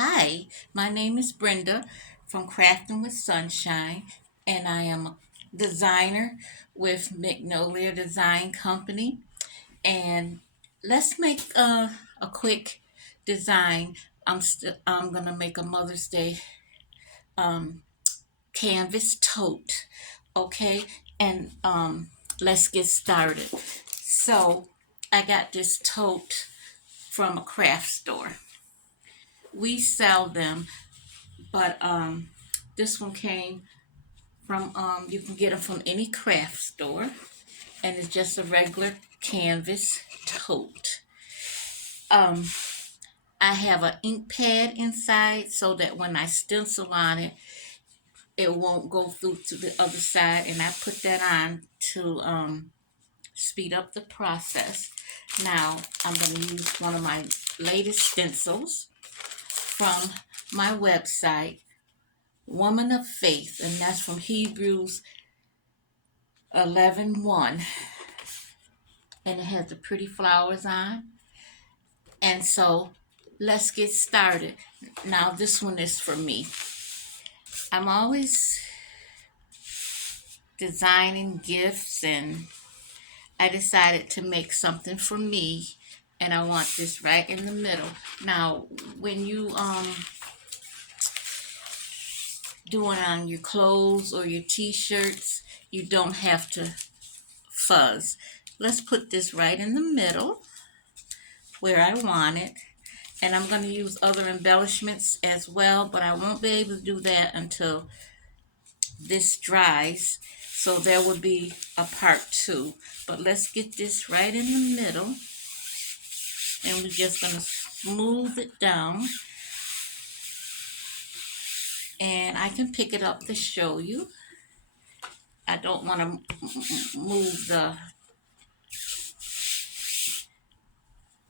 Hi, my name is Brenda from Crafting with Sunshine, and I am a designer with Magnolia Design Company. And let's make a quick design. I'm gonna make a Mother's Day um, canvas tote, okay? And let's get started. So I got this tote from a craft store. We sell them, but this one came from you can get them from any craft store, and it's just a regular canvas tote. um I have an ink pad inside so that when I stencil on it, it won't go through to the other side, and I put that on to speed up the process. Now I'm going to use one of my latest stencils from my website, Woman of Faith, and that's from Hebrews 11:1, and it has the pretty flowers on. And so let's get started. Now this one is for me. I'm always designing gifts, and I decided to make something for me, and I want this right in the middle. Now when you do it on your clothes or your t-shirts, you don't have to fuzz. Let's put this right in the middle where I want it. And I'm going to use other embellishments as well, but I won't be able to do that until this dries. So there will be a part two. But let's get this right in the middle. And we're just going to smooth it down. And I can pick it up to show you. I don't want to move the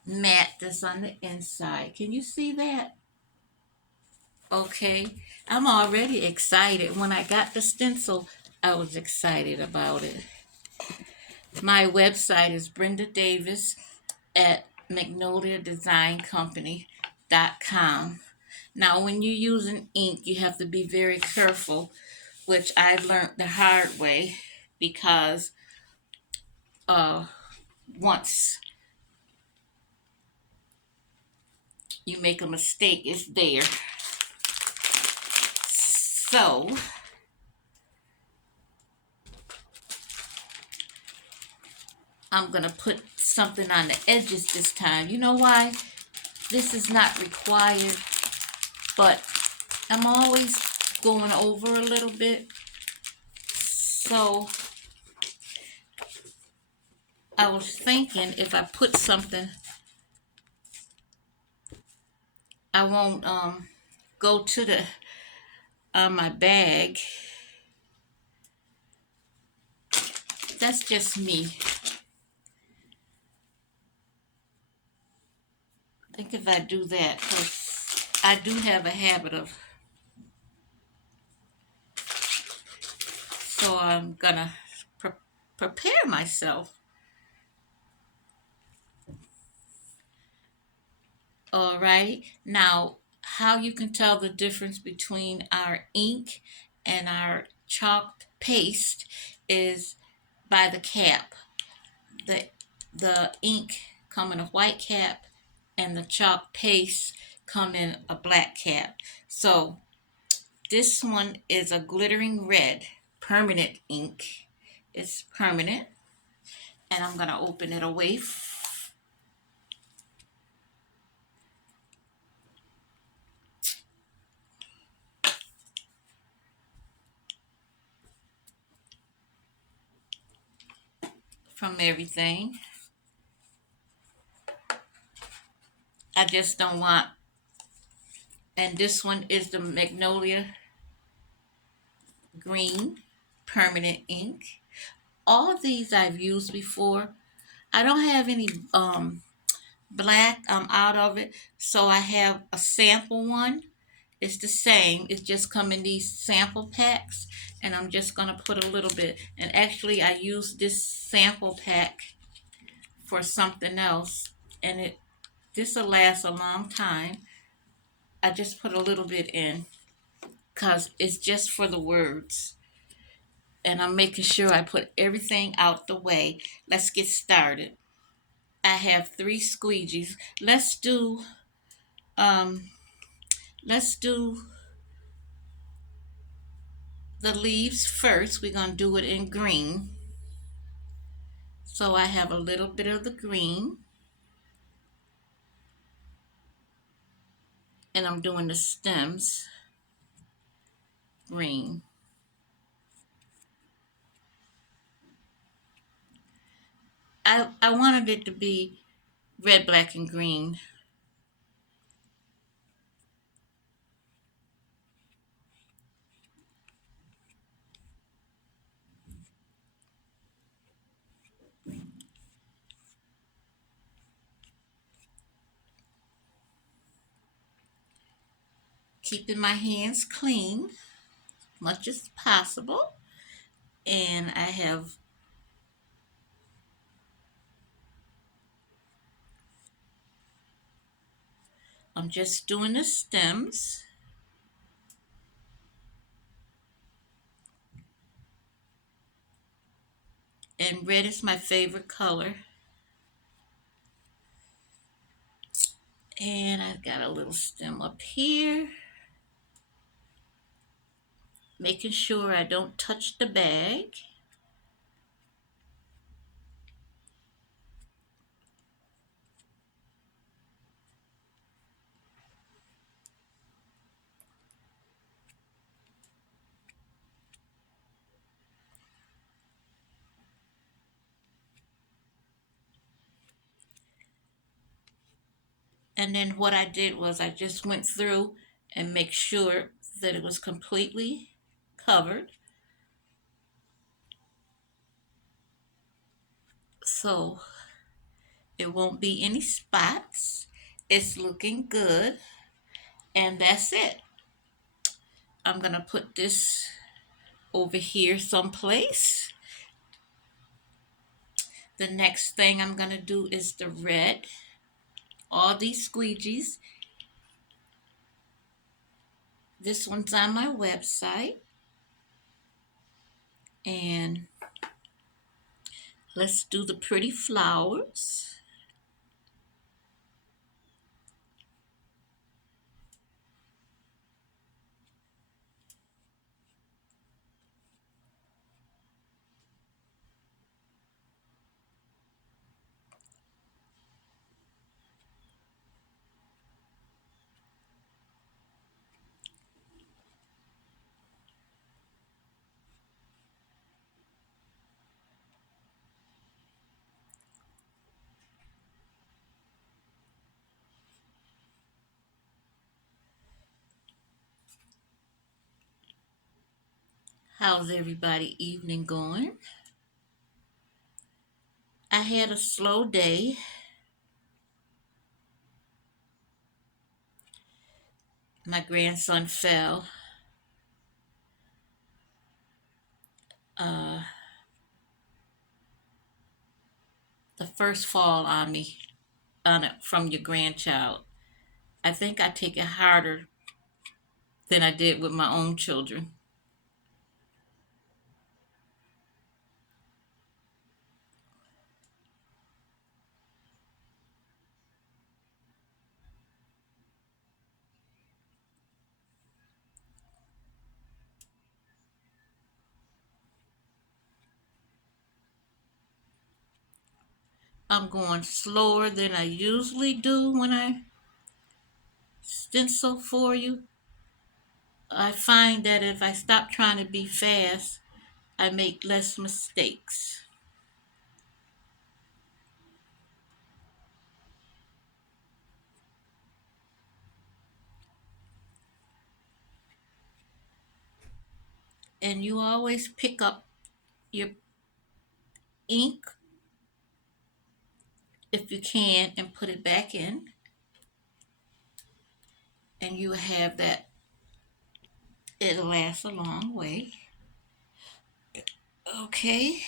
mat that's on the inside. Can you see that? Okay, I'm already excited. When I got the stencil, I was excited about it. My website is Brenda Davis at magnoliadesigncompany.com. Now, when you're using ink, you have to be very careful, which I learned the hard way, because uh, once you make a mistake, it's there. So I'm going to put something on the edges this time. You know why? This is not required, but I'm always going over a little bit. So I was thinking if I put something, I won't go to the on my bag. That's just me. I think if I do that, because I do have a habit of, so I'm gonna prepare myself. All right. Now, how you can tell the difference between our ink and our chalk paste is by the cap. The the ink come in a white cap, and the chalk paste come in a black cap. So this one is a glittering red, permanent ink. It's permanent, and I'm gonna open it away from everything. I just don't want, and this one is the Magnolia green permanent ink. All of these I've used before. I don't have any black. I'm out of it, so I have a sample one. It's the same. It's just come in these sample packs, and I'm just gonna put a little bit. And actually, I used this sample pack for something else, and it this will last a long time. I just put a little bit in because it's just for the words. And I'm making sure I put everything out the way. Let's get started. I have 3 squeegees. Um let's do the leaves first. We're gonna do it in green. So I have a little bit of the green, and I'm doing the stems green. I wanted it to be red, black, and green. Keeping my hands clean much as possible. And I'm just doing the stems. And red is my favorite color. And I've got a little stem up here, making sure I don't touch the bag. And then what I did was I just went through and make sure that it was completely covered. So it won't be any spots. It's looking good. And that's it. I'm going to put this over here someplace. The next thing I'm going to do is the red. All these squeegees. This one's on my website. And let's do the pretty flowers. How's everybody evening going? I had a slow day. My grandson fell. Uh, the first fall on me on it from your grandchild. I think I take it harder than I did with my own children. I'm going slower than I usually do when I stencil for you. I find that if I stop trying to be fast, I make less mistakes. And you always pick up your ink if you can and put it back in, and you have that. It'll last a long way. Okay,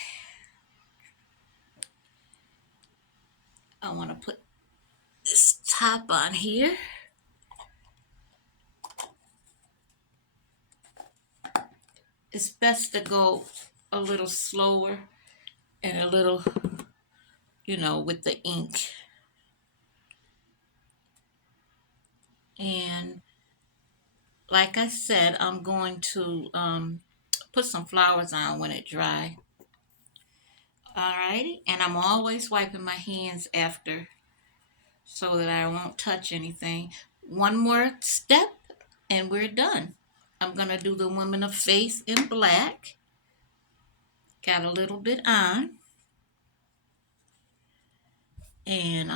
I want to put this top on here. it's best to go a little slower and a little, with the ink. And like I said, I'm going to put some flowers on when it dry. Alrighty, and I'm always wiping my hands after so that I won't touch anything. One more step and we're done. I'm gonna do the woman of faith in black. Got a little bit on, and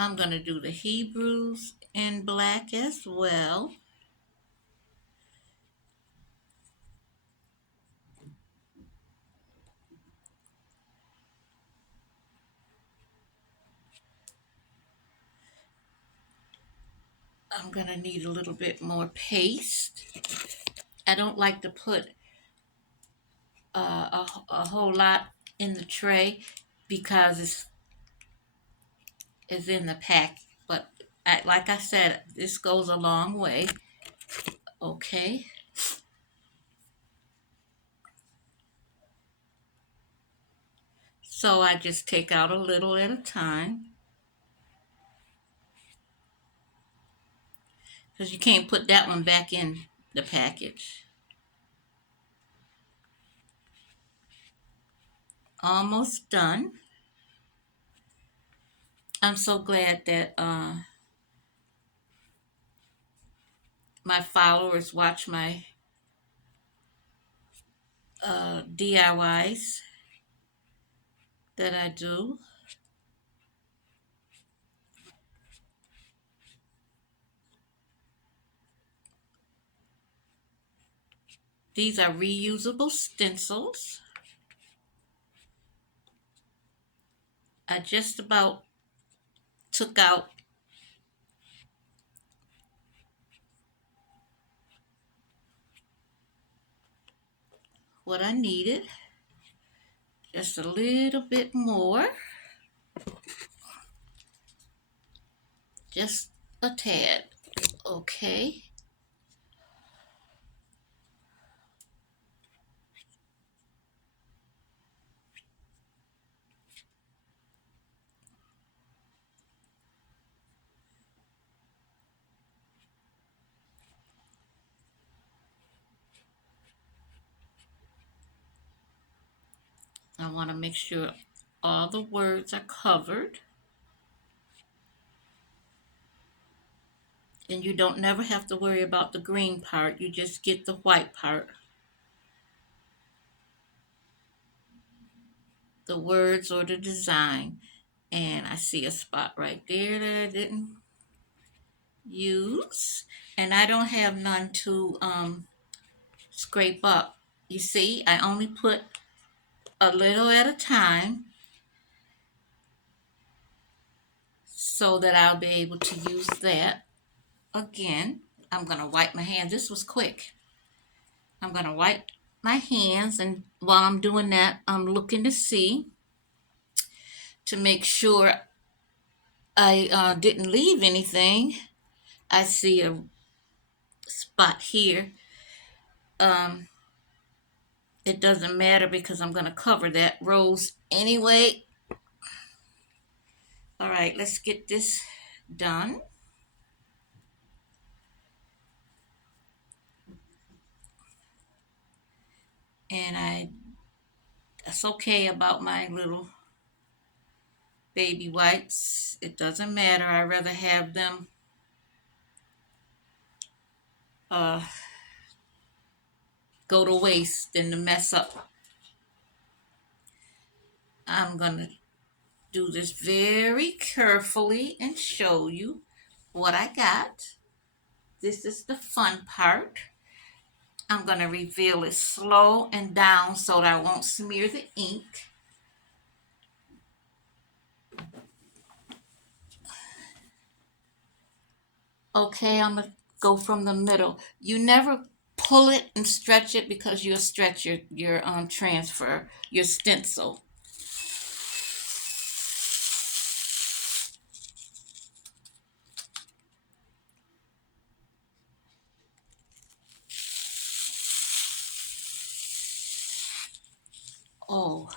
I'm gonna do the Hebrews in black as well. I'm gonna need a little bit more paste. I don't like to put a whole lot in the tray because it's in the pack. But like I said, this goes a long way. Okay, so I just take out a little at a time because you can't put that one back in the package. Almost done. I'm so glad that my followers watch my DIYs that I do. These are reusable stencils. I just about took out what I needed. Just a little bit more. Just a tad. Okay. I want to make sure all the words are covered. And you don't never have to worry about the green part. You just get the white part. The words or the design. And I see a spot right there that I didn't use. And I don't have none to scrape up. You see, I only put a little at a time so that I'll be able to use that again. I'm going to wipe my hands. This was quick. I'm going to wipe my hands, and while I'm doing that, I'm looking to see to make sure I didn't leave anything. I see a spot here. Um, it doesn't matter because I'm going to cover that rose anyway. All right, let's get this done. And that's okay about my little baby wipes. It doesn't matter. I'd rather have them uh, go to waste than to mess up. I'm going to do this very carefully and show you what I got. This is the fun part. I'm going to reveal it slow and down so that I won't smear the ink. Okay, I'm going to go from the middle. You never pull it and stretch it because you'll stretch your transfer, your stencil. Oh,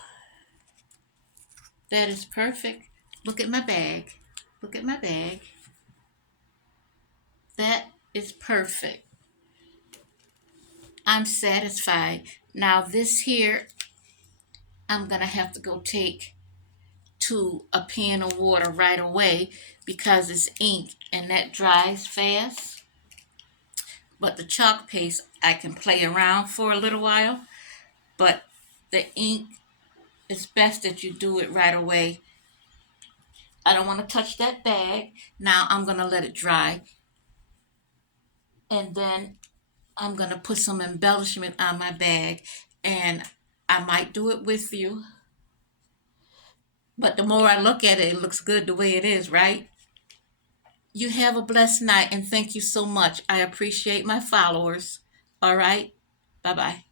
that is perfect. Look at my bag. Look at my bag. That is perfect. I'm satisfied. Now this here, I'm going to have to go take to a pan of water right away because it's ink and that dries fast. But the chalk paste, I can play around for a little while. But the ink, it's best that you do it right away. I don't want to touch that bag. Now I'm going to let it dry. And then I'm going to put some embellishment on my bag. And I might do it with you. But the more I look at it, it looks good the way it is, right? You have a blessed night and thank you so much. I appreciate my followers. All right. Bye bye.